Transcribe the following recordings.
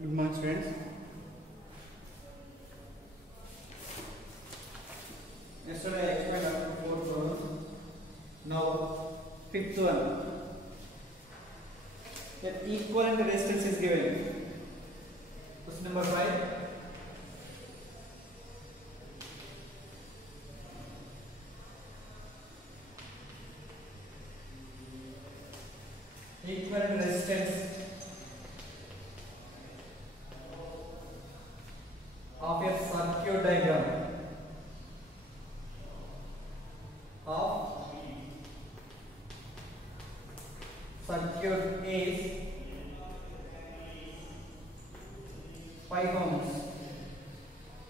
Good morning, students. Yesterday I explained up to 4 problems. Now, fifth one. That equivalent resistance is given. Question number 5. Equivalent resistance of a circuit diagram of circuit is 5 ohms.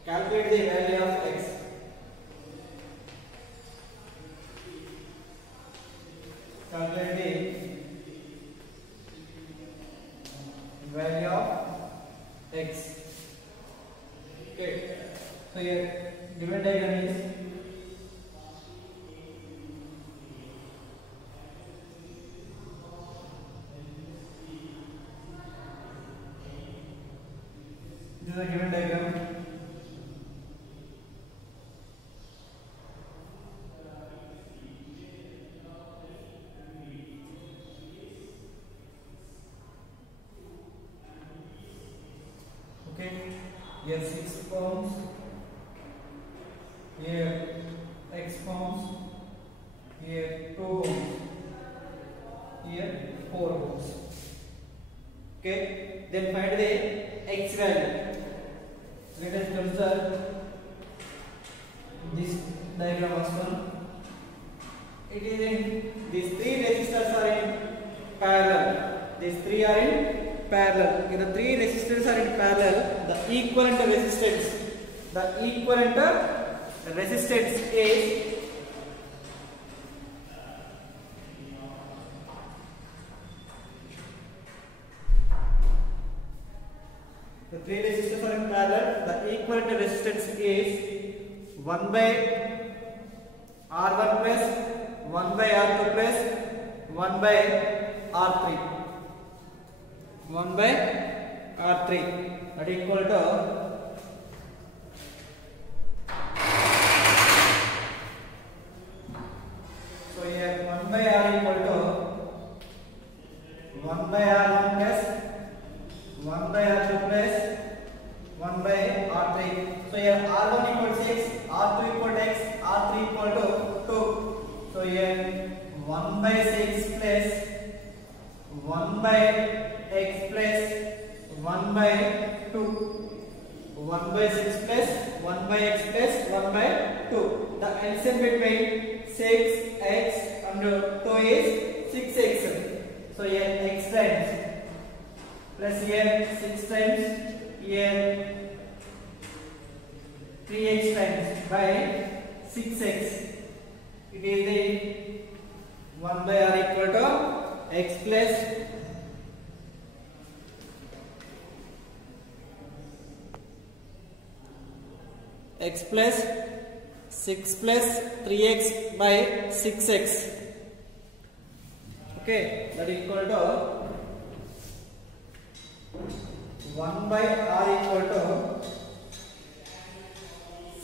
Calculate the value of x. Calculate the value of x. Okay. So here given diagram is this is a given diagram. Okay, here 6 ohms, here x ohms, here 2 ohms, here 4 ohms. Okay, then find the x value. Let us consider this diagram as one. It is in these 3 resistors are in parallel. These 3 are in parallel. If the 3 resistors are in parallel, the equivalent resistance is the 3 resistors are in parallel. The equivalent resistance is 1 by R1 plus 1 by R2 plus 1 by R3. 1 by R3, that is equal to so here 1 by R equal to 1 by R1 plus 1 by R2 plus 1 by R3. So here R1 equal to 6, R2 equal to x, R3 equal to 2. So here 1 by 6 plus 1 by x plus 1 by 2. 1 by 6 plus 1 by x plus 1 by 2. The LCM between 6x and 2 is 6x. So here x times plus here 6 times, here 3x times by 6x. It is the 1 by R equal to x plus x plus 6 plus 3x by 6x. Okay, that is equal to 1 by R equal to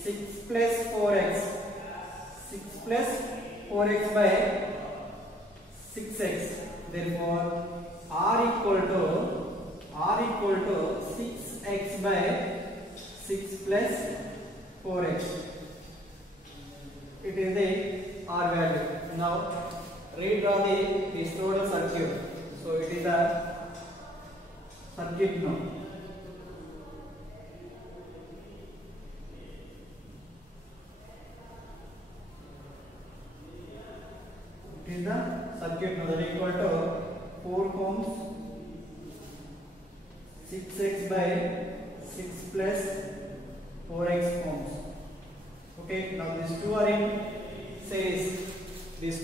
6 plus 4x. 6 plus 4x by 6x. Therefore, R equal to 6x by 6 plus 4x. It is the R value. Now, redraw the total circuit. So, it is a circuit now. It is the circuit now, that is equal to 4 ohms, 6x by 6 plus 4x ohms. Okay, now these two are in series. That is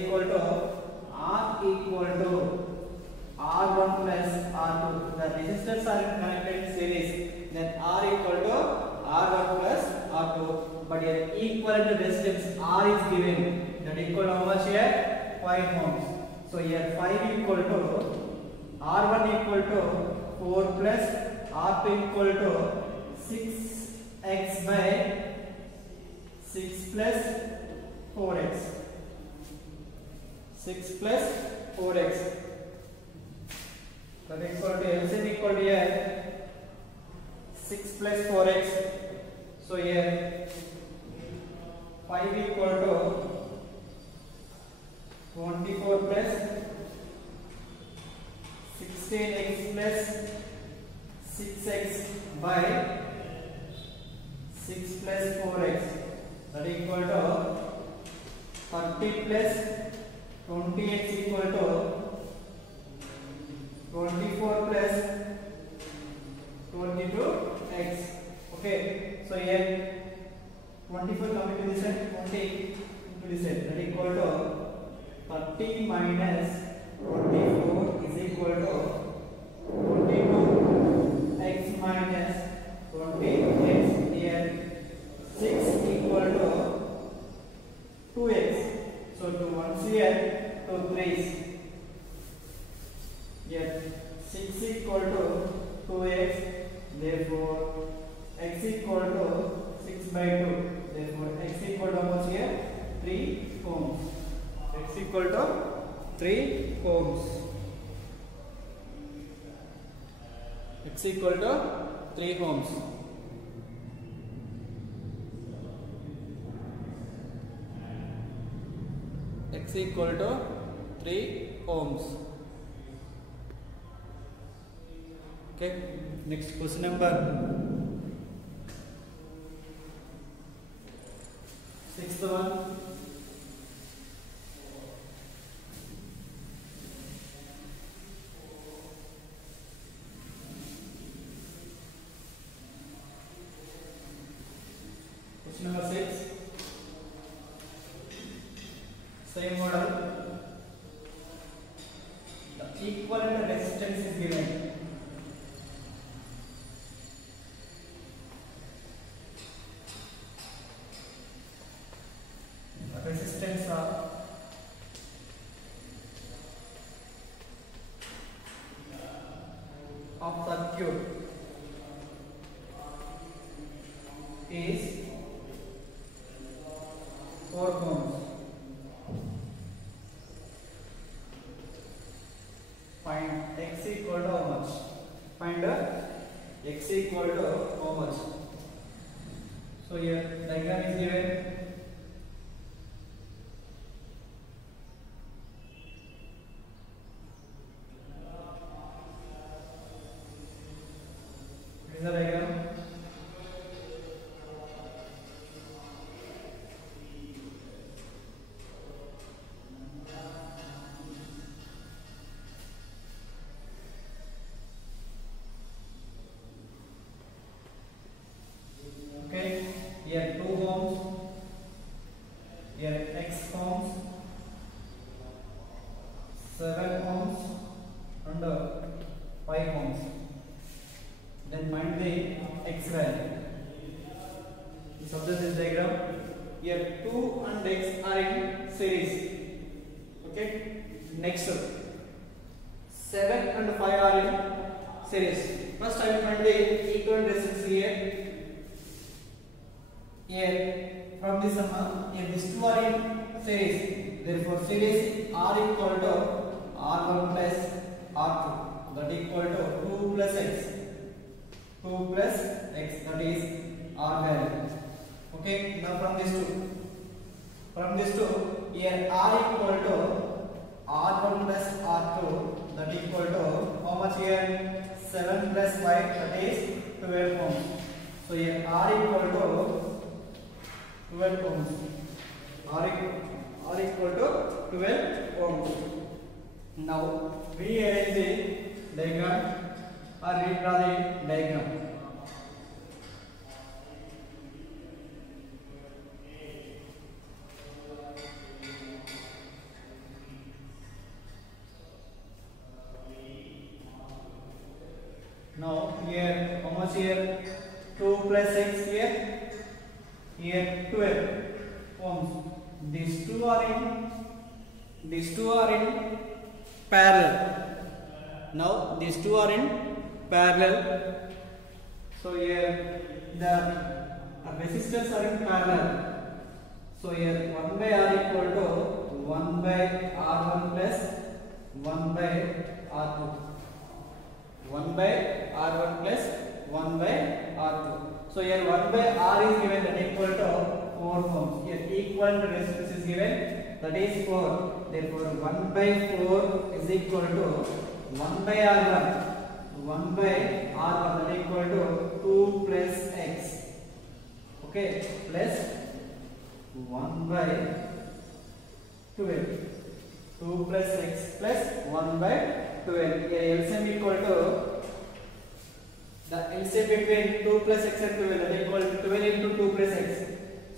equal to R equal to R1 plus R2. The resistors are connected in series. Then R equal to R1 plus R2. But here equivalent resistance R is given. That equal to how much here? 5 ohms. So here 5 equal to R1 equal to 4 plus R2 equal to 6x by 6 plus 4x. 6 plus 4x. That is equal to LCM equal to here 6 plus 4x. So here 5 equal to 24 plus 16x plus 6x by 6 plus 4x. That is equal to 30 plus 20x equal to 24 plus 22x. Okay, so here 24 coming to this side, 20 into this side. That is equal to 30 minus 24 is equal to 22x minus 20x. Here 6 equal to 2x. So 2 ones here, 2 3s. Here 6 equal to 2x. Therefore x equal to 6 by 2. Therefore x equal to how much here? 3 ohms. X equal to 3 ohms. X equal to 3 ohms. X equal to 3 ohms. Okay, next question number 6th one. Question number 6. Same model. The equivalent resistance is given. The resistance of circuit is 4 ohms. Find x equal to how much? Find x equal to how much? So here diagram is given. This is the diagram. Here 2 ohms, here x ohms, 7 ohms and 5 ohms. Then find the x value. Substitute this diagram. Here 2 and x are in series. Okay. Next 7 and 5 are in series. First I will find the equivalent resistance here. Here from this here these two are in series. Therefore series R equal to R1 plus R2. That equal to 2 plus x. 2 plus x, that is R value. Okay. Now from this two here R equal to R1 plus R2. That equal to how much here? 7 plus 5, that is 12 ohms. So here R equal to 12 ohms. R equal to 12 ohms. Now rearrange the diagram or redraw the diagram. Now here how much here? 2 plus x here. Here 12 ohms. These two are in parallel. Now these two are in parallel. So here the resistors are in parallel. So here 1 by R equal to 1 by R1 plus 1 by R2. 1 by R1 plus 1 by R2. So here 1 by R is given, that equal to 4 ohms. Here equivalent resistance is given, that is 4. Therefore 1 by 4 is equal to 1 by R1. 1 by R1, that equal to 2 plus X. Okay, plus 1 by 12. 2 plus X plus 1 by 12. Here LCM equal to the LCM between 2 plus X and 12, that equal to 12 into 2 plus X.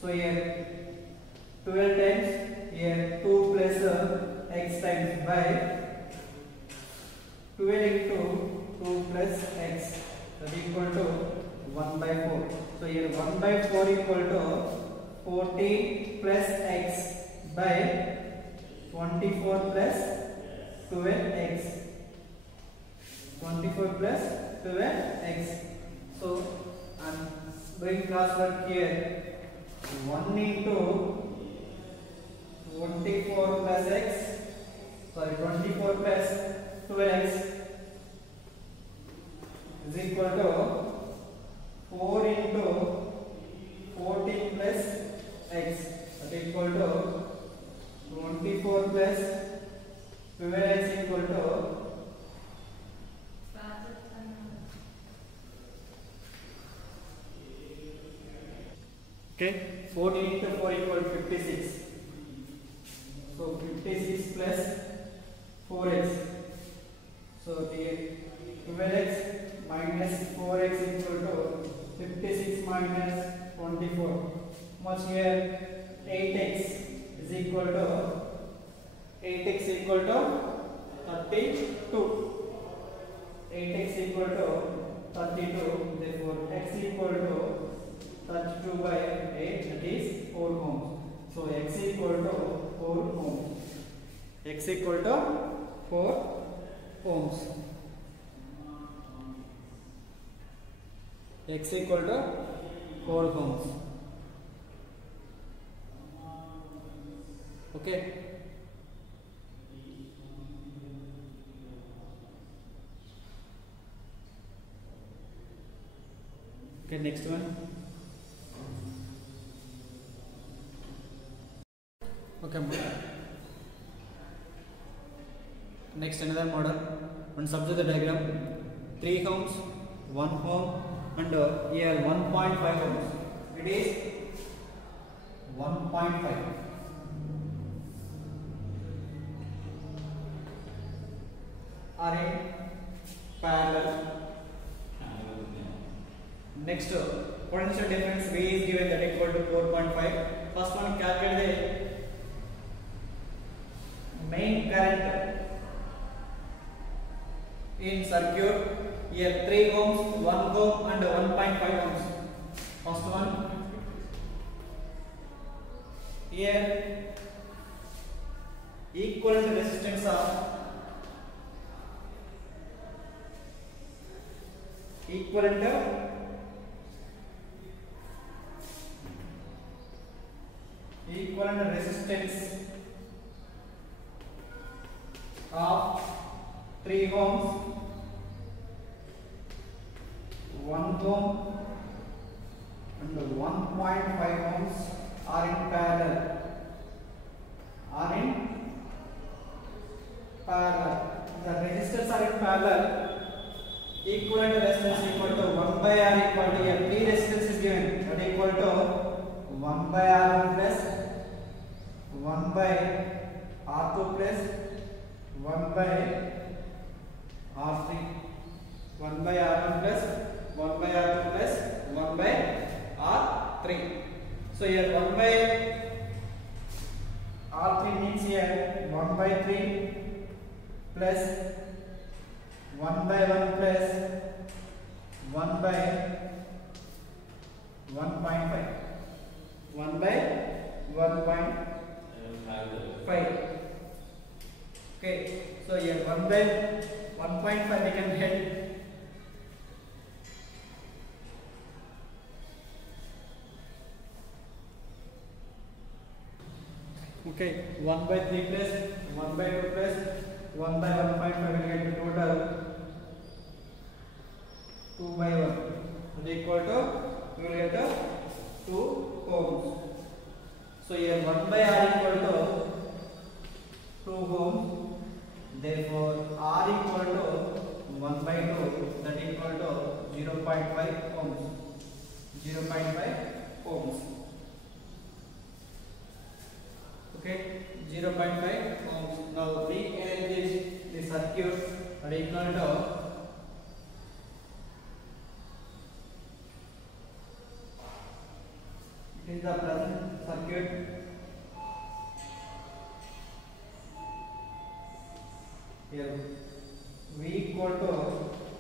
So here 12 times, here 2 plus X times by 12 into 2 plus X, that equal to 1 by 4. So here 1 by 4 equal to 14 plus X by 24 plus 12X. 24 plus 12X. So I am doing cross work here. 1 into 24 plus X, sorry, 24 plus 12X is equal to 4 into 14 plus X, that is equal to 24 plus 12X equal to okay, 14 into 4 equal to 56. So 56 plus 4X. So the 12X minus 4X equal to 56 minus 24. Much here 8X is equal to 8X equal to 32. 8X equal to 32. Therefore X equal to 32 by 8, that is 4 ohms. So X equal to 4 ohms. X equal to 4 ohms. X equal to 4 ohms. Okay. Okay, next one. Okay. Next, another model. One subject the diagram. 3 ohms, 1 ohm, and here 1.5 ohms. It is 1.5. Are in parallel. Next, potential difference V is given, that equal to 4.5. First one, calculate the main current in circuit. Here 3 ohms, 1 ohm and 1.5 ohms. First one, here equivalent resistance of equivalent resistance of 3 ohms, 1 ohm and 1.5 ohms are in parallel. The resistors are in parallel. Equivalent resistance equal to 1 by R equal to, here 3 resistance is given, that equal to 1 by R1 plus 1 by R2 plus 1 by R3. 1 by R1 plus 1 by R2 plus 1 by R3. So here 1 by R3 means here 1 by 3 plus 1 by 1 plus 1 by 1.5. 1 by 1.5. Okay, so here 1 by 1.5 we can get Okay, 1 by 3 plus 1 by 2 plus 1 by 1.5 will get the total 2 by 1 is equal to, we will get 2 ohms. So here 1 by R equal to 2 ohms. Therefore R equal to 1 by 2, that equal to 0.5 ohms. 0.5 ohms. Okay, 0.5 ohms. Now we analyze the circuit that equal to is the present circuit. Here V equal to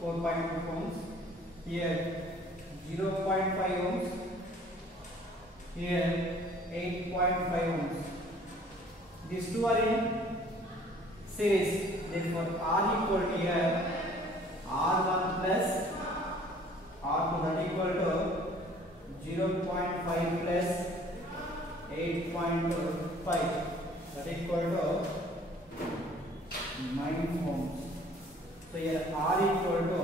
4.2 ohms. Here 0.5 ohms. Here 8.5 ohms. These two are in series. Therefore R equal to here R1 plus R2, that equal to 0.5 plus 8.5, that equal to 9 ohms. So here R equal to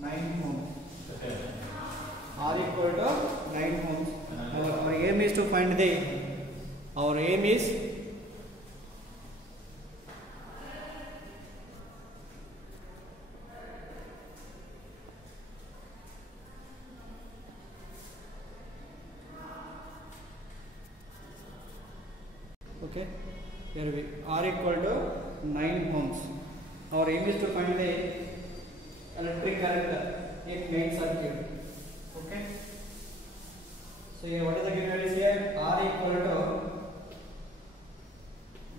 9 ohms. R equal to 9 ohms. Our aim is to find the, our aim is okay, here we R equal to 9 ohms. Our aim is to find the electric current in main circuit. Okay, so here what is the given values here? R equal to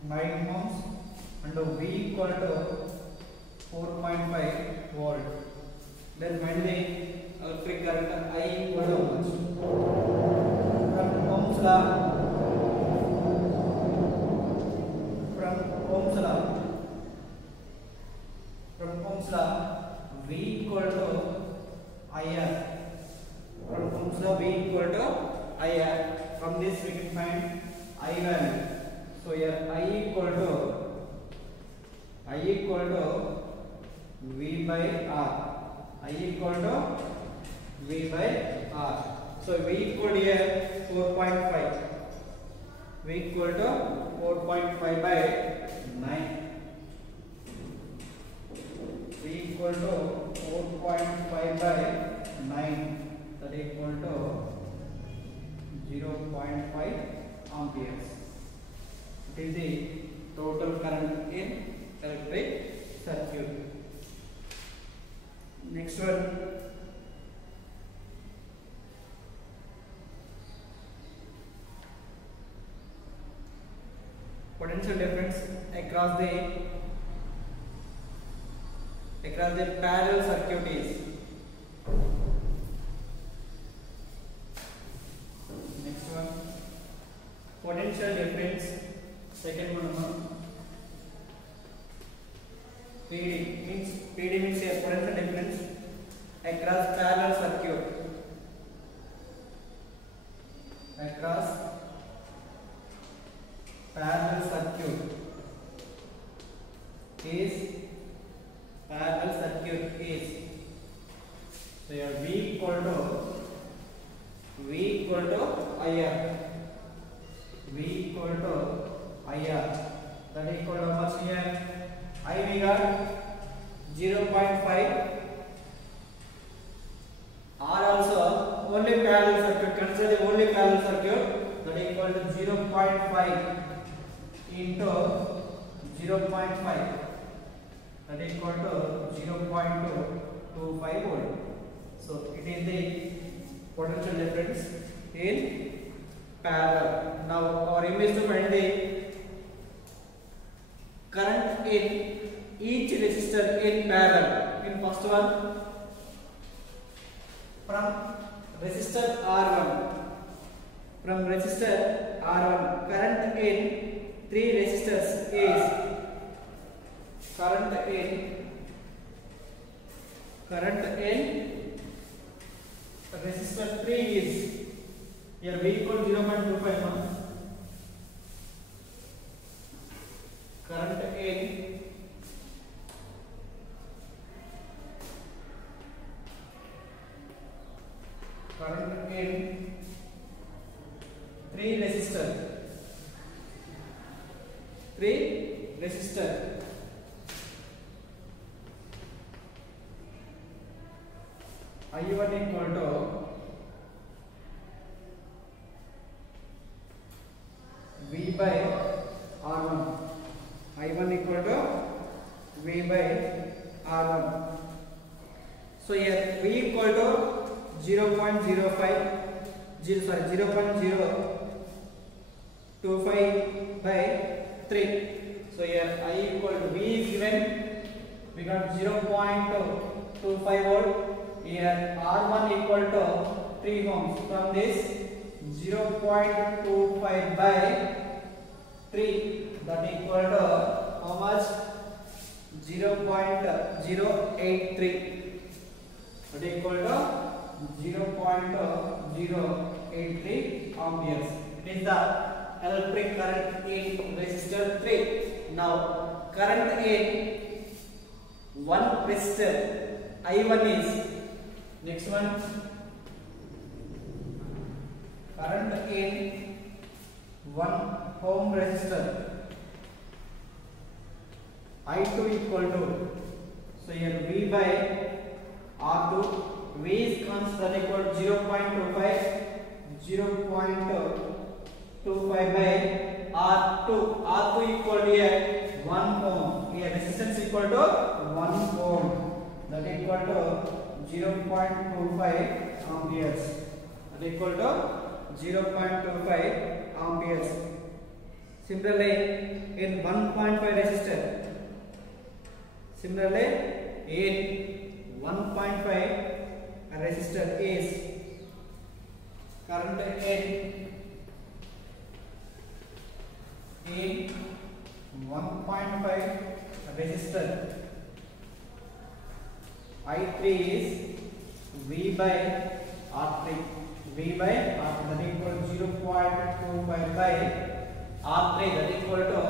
9 ohms and V equal to 4.5 volt. Then find the electric current I equal to how much? From Ohm's law, V equal to IR. From Ohm's law, V equal to IR. From this we can find I value. So here I equal to V by R. I equal to V by R. So V equal to here 4.5. V equal to 4.5 by 9. V equal to 4.5 by 9, that equal to 0.5 amperes. It is the total current in electric circuit. Next one, potential difference across the parallel circuit is. Next one, potential difference, second one, PD means here potential difference across parallel circuit. Across parallel circuit is so your V equal to IR. V equal to IR, that equal to how much here? I we got 0.5. R also only parallel circuit. Consider the only parallel circuit, that equal to 0.5 into 0.5. That equal to 0.225 volt. So it is the potential difference in parallel. Now our aim is to find the current in each resistor in parallel. In first one, from resistor R1, current in 3 resistors is current in resistor 3 is here V equal 0.25. current in 3 resistor. I1 equal to V by R1. I1 equal to V by R1. So here V equal to 0.25 by 3. So here I equal to V is given, we got 0.25 volt. Here R1 equal to 3 ohms. From this 0.25 by 3, that equal to how much? 0.083. That equal to 0.083 amperes. It is the electric current in resistor 3. Now current in one resistor I1 is, next one, current in 1 ohm resistor I2 equal to, so here V by R2, V is constant, that equal to 0.25 by R2. R2 equal to here 1 ohm. Here resistance equal to 1 ohm. That equal to 0.25 amperes. That equal to 0.25 amperes. Similarly, in 1.5 resistor. Similarly, in 1.5 resistor is current in 1.5 resistor I3 is V by R3. V by R3, that equal to 0.25 by R3, that equal to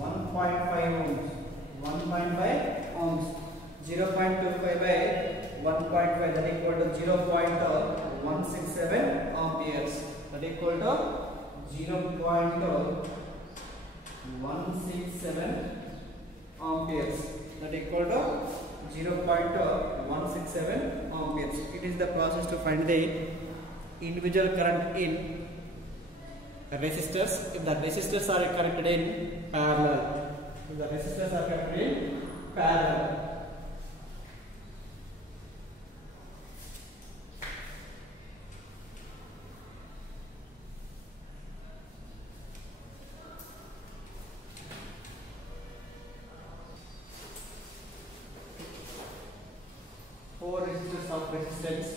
1.5 ohms. 1.5 ohms. 0.25 by 1.5, that equal to 0.167 amperes. That equal to 0.167 amperes. That equal to 0.167 amperes. It is the process to find the individual current in resistors. If the resistors are connected in parallel. If the resistors are connected in parallel. Four resistors of resistance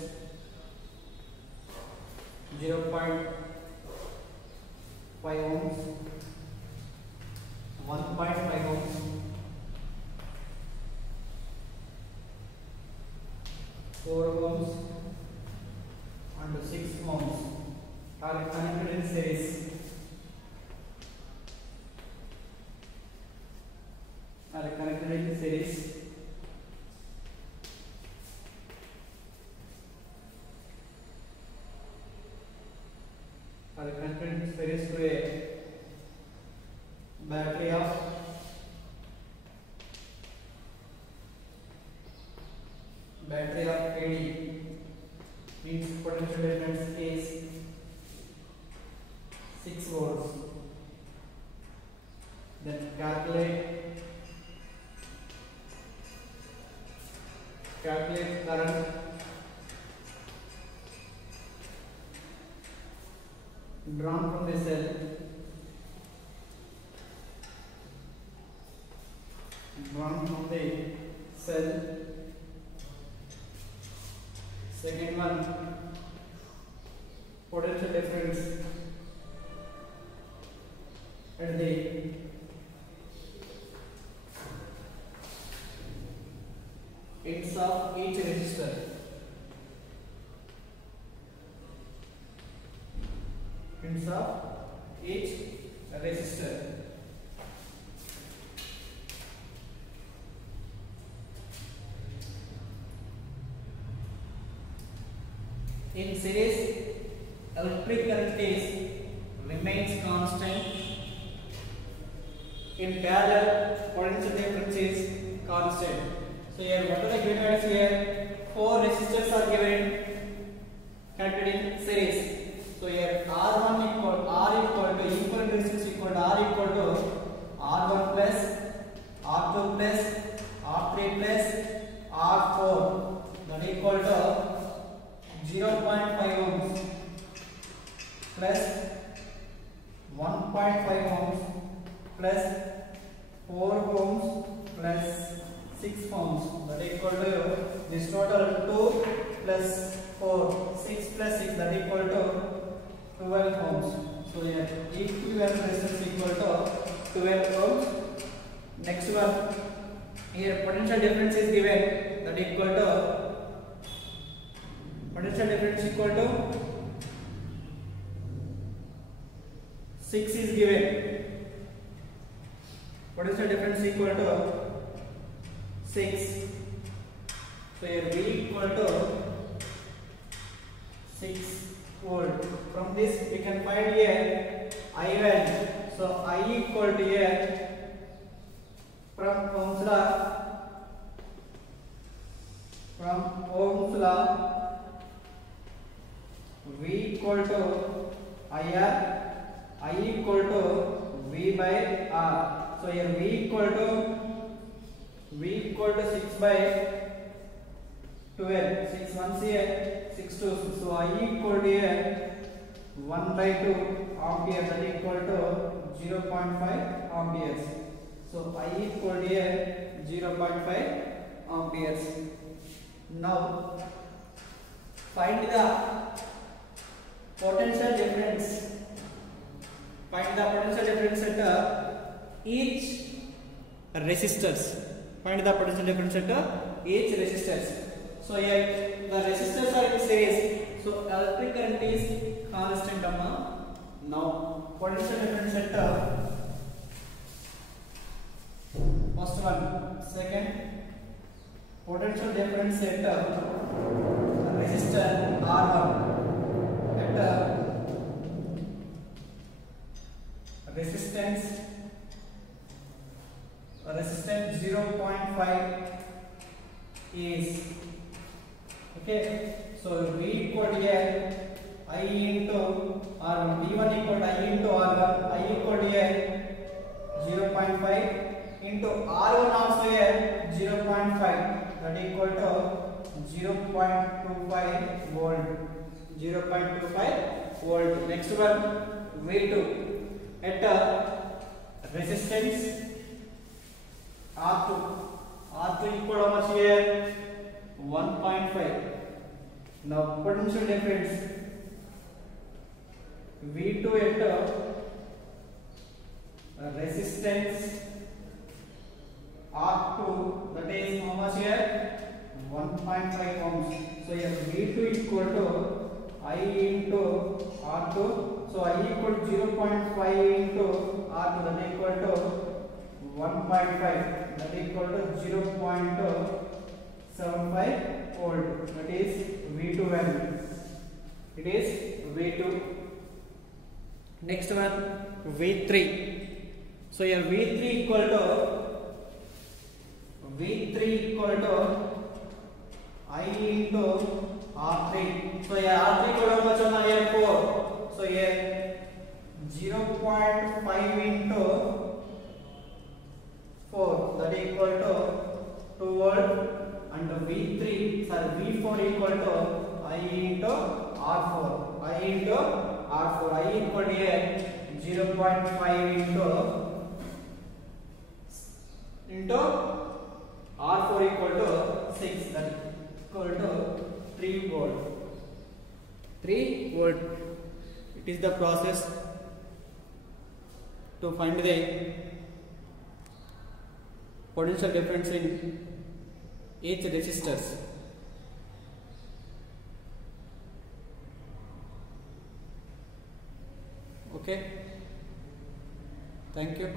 0.5 ohms, 1.5 ohms, 4 ohms and 6 ohms are connected in series. Are connected in series to a battery of AD, means potential difference is 6 volts. Then calculate current drawn from the cell. Second one, potential difference at the ends of each resistor. Ends of each resistor. In series, electric current is remains constant. In parallel, potential difference is constant. So here, what are the given values here? 4 resistors are given connected in series. So here R1 equal to equivalent resistance equal to R equal to R1 plus R2 plus R3 plus R4, that equal to 0.5 ohms plus 1.5 ohms plus 4 ohms plus 6 ohms, that equal to this total 2 plus 4, 6 plus 6, that equal to 12 ohms. So here equivalent resistance equal to 12 ohms. Next one, here potential difference is given, that equal to potential difference equal to 6 is given. Potential difference equal to 6. So here V equal to 6 volt. From this we can find here I value. So I equal to here from Ohm's law, V equal to IR, I equal to V by R. So here V equal to 6 by 12. 6 ones here, 6 2. So I equal to here 1 by 2 ampere, that equal to 0.5 amperes. So I equal to here 0.5 amperes. Now find the potential difference. Find the potential difference at each resistors. Find the potential difference at each resistors. So here the resistors are in series. So electric current is constant. Now potential difference at first one, second potential difference at resistor R1 at resistance 0.5 is okay. So V equal to here I into R1, V1 equal to I into R1, I equal to here 0.5 into R1 also here 0.5, that equal to 0.25 volt. 0.25 volt. Next one, V2 at resistance R2. R2 equal to how much here? 1.5. Now potential difference V2 at resistance R2, that is how much here? 1.5 ohms. So here V2 equal to I into R2. So I equal to 0.5 into R2, that equal to 1.5, that equal to 0.75 volt. That is V2 value. It is V2. Next one, V3. So here V3 equal to I into R3. So here R3 equal to how much on here? 4. So here 0.5 into 4, that equal to 2 volt, and V4 equal to I into R4. I into R4. I equal to here 0.5 into R4 equal to 6, that equal to 3 volt. 3 volt. It is the process to find the potential difference in each resistors. Okay. Thank you.